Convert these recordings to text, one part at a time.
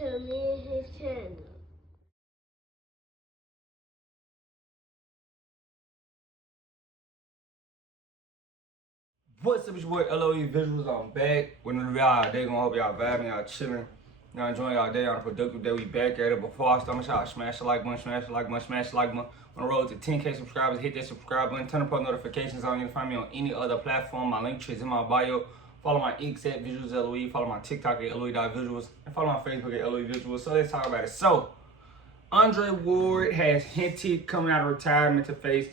to me and his channel. What's up, it's your boy LOE Visuals. I'm back with another video all day. Gonna hope y'all vibing, y'all chilling, y'all enjoying y'all day on a productive day. We back at it. Before I start, make sure y'all smash the like button, smash the like button, smash the like button. On the road to 10K subscribers, hit that subscribe button, turn on post notifications on. You can find me on any other platform. My link tree is in my bio. Follow my X at Visuals LOE. Follow my TikTok at LOE.Visuals. And follow my Facebook at LOE Visuals. So let's talk about it. So, Andre Ward has hinted coming out of retirement to face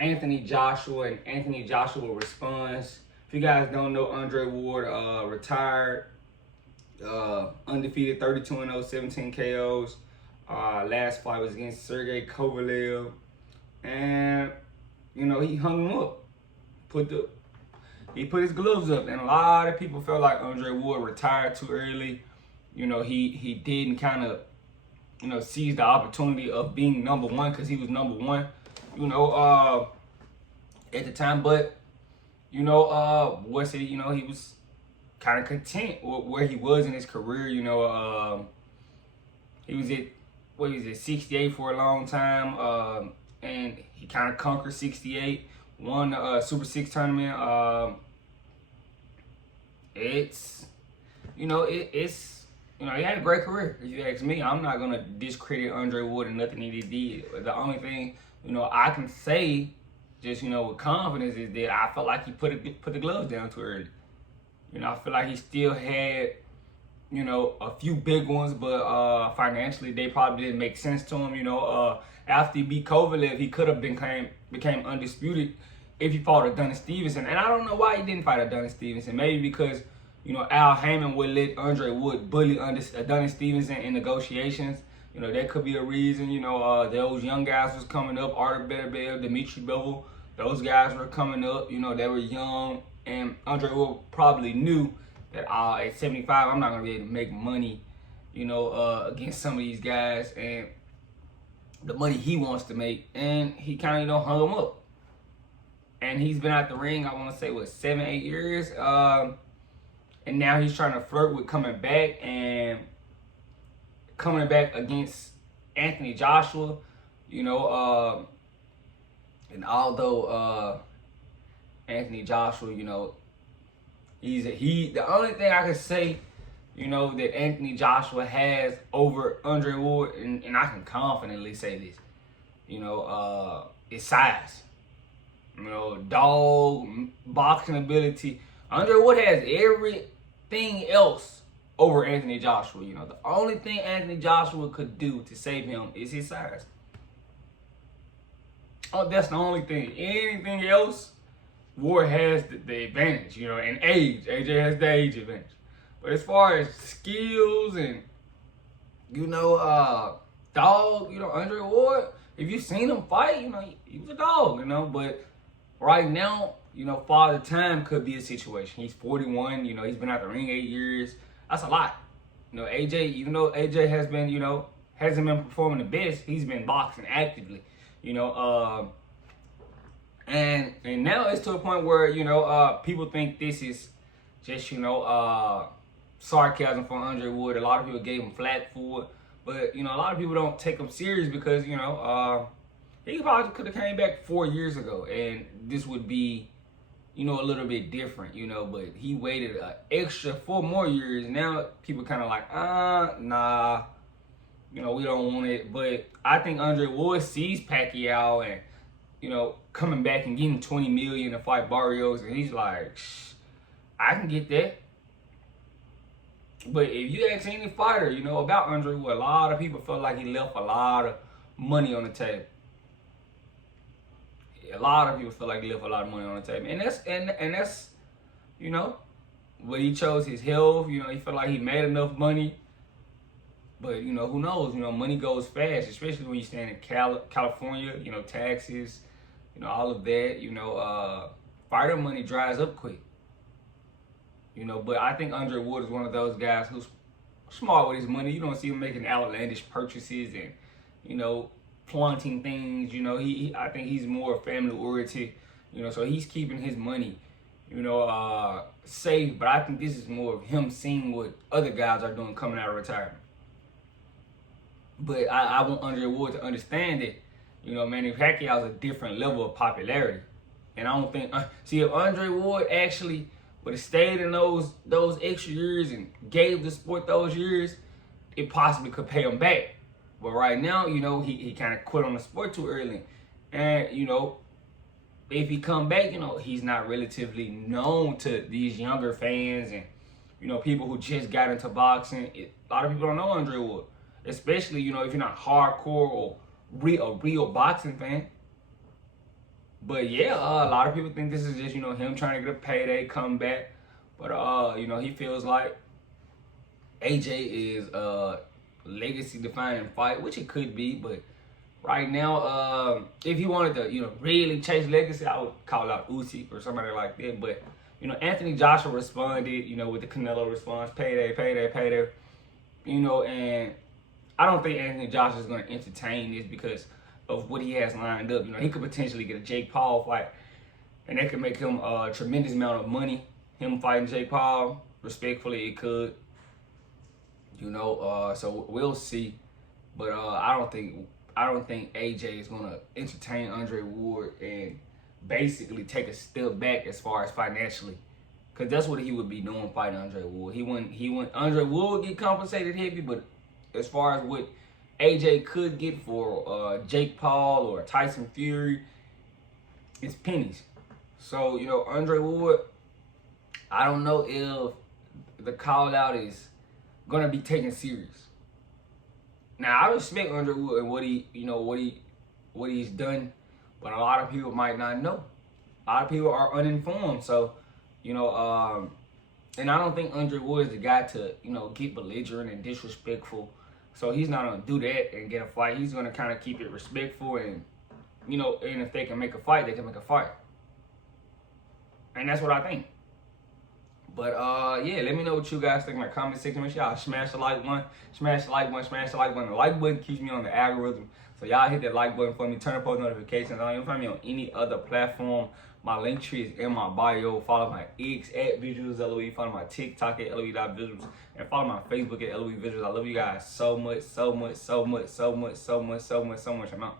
Anthony Joshua, and Anthony Joshua responds. If you guys don't know, Andre Ward retired, undefeated, 32-0, 17 KOs. Last fight was against Sergey Kovalev, and he hung him up. He put his gloves up, and a lot of people felt like Andre Ward retired too early. He didn't kind of seize the opportunity of being number one, because he was number one. At the time, but he was kind of content with where he was in his career. He was at 68 for a long time, and he kind of conquered 68, won the Super 6 tournament. He had a great career. If you ask me, I'm not gonna discredit Andre Ward and nothing he did. The only thing I can say, just with confidence, is that I felt like he put the gloves down too early. I feel like he still had a few big ones, but financially they probably didn't make sense to him. After he beat Kovalev, he could have became undisputed if he fought Adonis Stevenson, and I don't know why he didn't fight Adonis Stevenson. Maybe because Al Haymon would let Andre Ward bully Adonis Stevenson in negotiations. That could be a reason. Those young guys was coming up. Artur Beterbiev, Dimitri Bivol, those guys were coming up. They were young. And Andre Ward probably knew that at 75, I'm not going to be able to make money, against some of these guys. And the money he wants to make. And he kind of, hung them up. And he's been out the ring, I want to say, 7-8 years. And now he's trying to flirt with coming back against Anthony Joshua, and although Anthony Joshua, the only thing I can say, that Anthony Joshua has over Andre Ward, and I can confidently say this, is size. Dog, boxing ability. Andre Ward has everything else over Anthony Joshua. The only thing Anthony Joshua could do to save him is his size. Oh, that's the only thing. Anything else, Ward has the advantage, and age. AJ has the age advantage. But as far as skills and, dog, Andre Ward, if you've seen him fight, he was a dog, but right now, Father Time could be a situation. He's 41, he's been out the ring 8 years. That's a lot. AJ, even though AJ has been, hasn't been performing the best, he's been boxing actively, and now it's to a point where, people think this is just, sarcasm for Andre Ward. A lot of people gave him flack for it, but, a lot of people don't take him serious because, he probably could have came back 4 years ago, and this would be, a little bit different, but he waited an extra 4 more years. Now people kind of like, nah, we don't want it. But I think Andre Ward sees Pacquiao and, coming back and getting $20 million to fight Barrios, and he's like, I can get that. But if you ask any fighter, about Andre Ward, a lot of people felt like he left a lot of money on the table. A lot of people feel like he left a lot of money on the table, and that's but he chose his health. He felt like he made enough money, but who knows? Money goes fast, especially when you stand in California. Taxes, all of that. Fighter money dries up quick. But I think Andre Ward is one of those guys who's smart with his money. You don't see him making outlandish purchases and flaunting things. I think he's more family oriented, so he's keeping his money, safe. But I think this is more of him seeing what other guys are doing coming out of retirement. But I want Andre Ward to understand that, you know, Manny Pacquiao is a different level of popularity. And I don't think, see, if Andre Ward actually would have stayed in those extra years and gave the sport those years, it possibly could pay him back. But right now, you know, he kind of quit on the sport too early. And, you know, if he come back, you know, he's not relatively known to these younger fans and, you know, people who just got into boxing. A lot of people don't know Andre Ward, especially, you know, if you're not hardcore or a real boxing fan. But yeah, a lot of people think this is just, you know, him trying to get a payday, come back. But you know, he feels like AJ is a legacy defining fight, which it could be, but right now, if he wanted to, you know, really chase legacy, I would call out Usyk or somebody like that. But, you know, Anthony Joshua responded, you know, with the Canelo response, payday, payday, payday. You know, and I don't think Anthony Joshua is going to entertain this because of what he has lined up. You know, he could potentially get a Jake Paul fight, and that could make him a tremendous amount of money. Him fighting Jake Paul, respectfully, it could. You know, so we'll see. But I don't think AJ is gonna entertain Andre Ward and basically take a step back as far as financially, because that's what he would be doing fighting Andre Ward. He wouldn't. Andre Ward would get compensated heavy, but as far as what AJ could get for Jake Paul or Tyson Fury, it's pennies. So, you know, Andre Ward, I don't know if the call out is gonna be taken serious. Now, I respect Andre Ward and what he's done, but a lot of people might not know. A lot of people are uninformed. So, you know, and I don't think Andre Ward is the guy to, you know, get belligerent and disrespectful. So he's not gonna do that and get a fight. He's gonna kind of keep it respectful, and, you know, and if they can make a fight, they can make a fight. And that's what I think. But yeah, let me know what you guys think in the comment section. Make sure y'all smash the like button, smash the like button, smash the like button. The like button keeps me on the algorithm. So y'all hit that like button for me, turn on post notifications. You can find me on any other platform. My link tree is in my bio. Follow my X at VisualsLOE. Follow my TikTok at LOE.visuals. And follow my Facebook at LOE Visuals. I love you guys so much, so much, so much, so much, so much, so much, so much. I'm out.